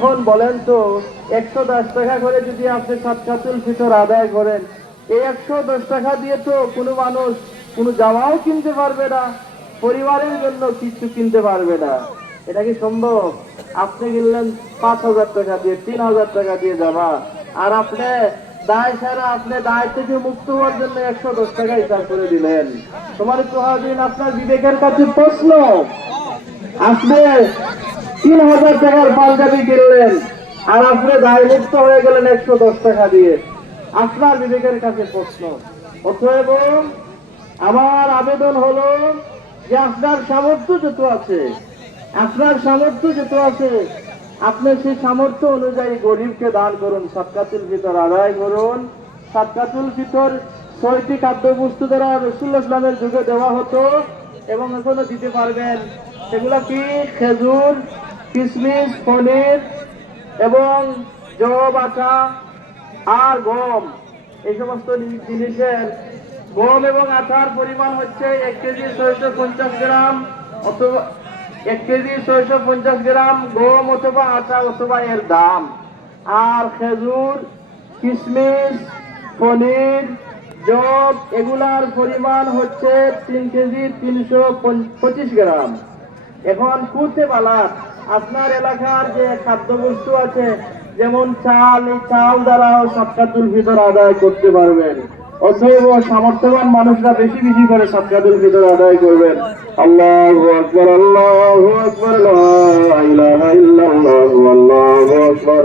এখন বলেন তো, একশো দশ টাকা করে যদি আপনি সাতকাতুল ফিতর আদায় করেন, এই একশো দশ টাকা দিয়ে তো কোনো মানুষ কোনো জামাও কিনতে পারবে না, পরিবারের জন্য কিছু কিনতে পারবে না। এটা কি সম্ভব? আপনি কিনলেন পাঁচ হাজার টাকা দিয়ে, তিন হাজার টাকা দিয়ে জামা, আর আপনি দায় ছাড়া আপনি দায় থেকে মুক্ত হওয়ার জন্য একশো দশ টাকা হিসাব করে দিলেন। তোমার দিন আপনার বিবেকের কাছে প্রশ্ন। আপনি তিন হাজার টাকার পাঞ্জাবি কিনলেন। আর আপনি দায় মুক্ত হয়ে গেলেন একশো দশ টাকা দিয়ে। আপনার বিবেকের কাছে প্রশ্ন। অতএব আমার আবেদন হলো যে আপনার সামর্থ্য যত আছে, আপনার সামর্থ্য যত আছে, আপনি সেই সামর্থ্য অনুযায়ী গরিবকে দান করুন, সাতকাতুল ভিতর আদায় করুন। সাতকাতুল ভিতর ছয়টি খাদ্যবস্তু দ্বারা রসুল ইসলামের যুগে দেওয়া হতো এবং এখনও দিতে পারবেন। সেগুলো কি? খেজুর কিশমিশ পনির এবং জব, আটা আর গম। এই সমস্ত জিনিসের গম এবং আটার পরিমাণ হচ্ছে এক কেজি ছয়শো পঞ্চাশ গ্রাম অথবা এক কেজি ছয়শো পঞ্চাশ গ্রাম গম অথবা আটা অথবা এর দাম। আর খেজুর কিশমিশ পনির, জব এগুলার পরিমাণ হচ্ছে তিন কেজি তিনশো পঁচিশ গ্রাম। এখন কুতে বালাত আপনার এলাকার যে খাদ্যবস্তু আছে, যেমন চাল, এই চাল দ্বারাও সাতকাতুল ভিতর আদায় করতে পারবেন। অতএব সামর্থ্যবান মানুষরা বেশি বেশি করে সাতকাতুল ভিতর আদায় করবেন। আল্লাহ আকবর আল্লাহ আকবর আল্লাহ আকবর।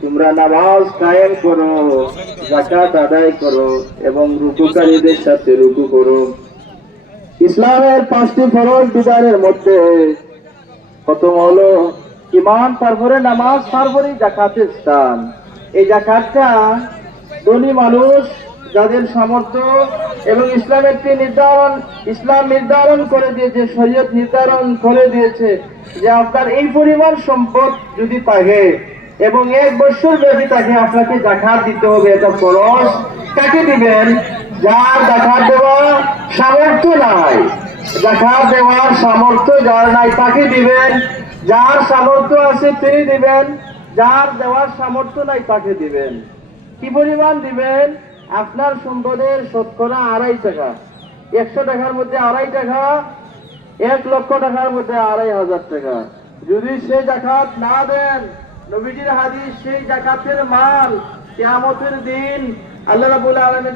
তোমরা নামাজ কায়েম করো জাকাত আদায় করো এবং রুকুকারীদের সাথে রুকু করো। ইসলামের পাঁচটি ফরজ বিধানের মধ্যে প্রথম হলো ইমান তারপরে নামাজ তারপরে জাকাতের স্থান। এই জাকাতটা ধনী মানুষ যাদের সামর্থ্য এবং ইসলামের একটি নির্ধারণ, ইসলাম নির্ধারণ করে দিয়েছে, শরীয়ত নির্ধারণ করে দিয়েছে যে আপনার এই পরিমাণ সম্পদ যদি থাকে এবং এক বছর ব্যাপী তাকে আপনাকে জাকাত দিতে হবে এটা খরচ। কাকে দিবেন? যার জাকাত দেওয়া সামর্থ্য নাই। জাকাত দেওয়ার সামর্থ্য যার নাই, তাকে দিবেন। যার সামর্থ্য আছে তিনি দিবেন। যার দেওয়ার সামর্থ্য নাই, তাকে দিবেন। কি পরিমাণ দিবেন? আপনার সম্পদের শতকরা আড়াই টাকা। একশো টাকার মধ্যে আড়াই টাকা, এক লক্ষ টাকার মধ্যে আড়াই হাজার টাকা। যদি সে জাকাত না দেন নবীজির হাদিস সেই জাকাতের মাল কেয়ামতের দিন আল্লাহ রাবুল আলমের